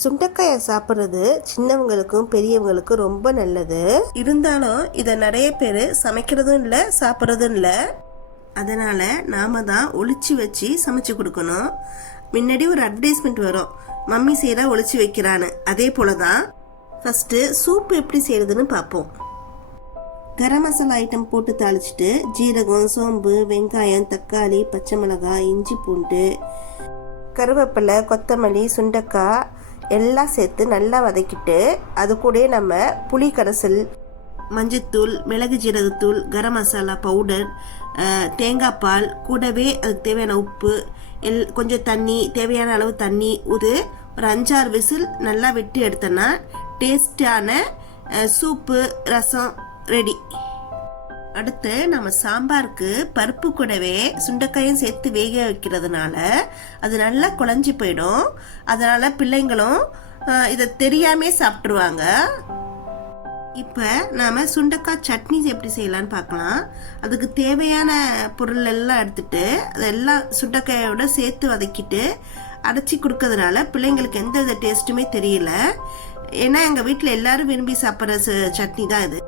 சுண்டைக்காயை சாப்பிட்றது சின்னவங்களுக்கும் பெரியவங்களுக்கும் ரொம்ப நல்லது. இருந்தாலும் இதை நிறைய பேர் சமைக்கிறதும் இல்லை, சாப்பிட்றதும் இல்லை. அதனால நாம தான் ஒளிச்சு வச்சு சமைச்சு கொடுக்கணும். முன்னாடி ஒரு அட்வர்டைஸ்மெண்ட் வரும், மம்மி செய்யறா ஒளிச்சு வைக்கிறான்னு. அதே போலதான் ஃபர்ஸ்ட் சூப் எப்படி செய்யறதுன்னு பார்ப்போம். கரம் மசாலா ஐட்டம் போட்டு தாளிச்சிட்டு ஜீரகம், சோம்பு, வெங்காயம், தக்காளி, பச்சை மிளகாய், இஞ்சி பூண்டு, கருவேப்பிலை, கொத்தமல்லி, சுண்டைக்காய் எல்லாம் சேர்த்து நல்லா வதக்கிட்டு அது கூட நம்ம புளி கரைசல், மஞ்சத்தூள், மிளகு ஜீரகத்தூள், கரம் மசாலா பவுடர், தேங்காய் பால், கூடவே அதுக்கு தேவையான உப்பு, கொஞ்சம் தண்ணி, தேவையான அளவு தண்ணி ஒரு 5-6 விசில் நல்லா விட்டு எடுத்தோன்னா டேஸ்டான சூப்பு ரசம் ரெடி. அடுத்து நம்ம சாம்பாருக்கு பருப்பு கூடவே சுண்டைக்காயும் சேர்த்து வேக வைக்கிறதுனால அது நல்லா குழஞ்சி போயிடும். அதனால பிள்ளைங்களும் இதை தெரியாமே சாப்பிட்ருவாங்க. இப்போ நாம் சுண்டைக்காய் சட்னி எப்படி செய்யலான்னு பார்க்கலாம். அதுக்கு தேவையான பொருள் எல்லாம் எடுத்துட்டு அதெல்லாம் சுண்டைக்காயோட சேர்த்து வதக்கிட்டு அடைச்சி கொடுக்கறதுனால பிள்ளைங்களுக்கு எந்த வித டேஸ்ட்டுமே தெரியல. ஏன்னா எங்கள் வீட்டில் எல்லாரும் விரும்பி சாப்பிட்ற சட்னி தான் இது.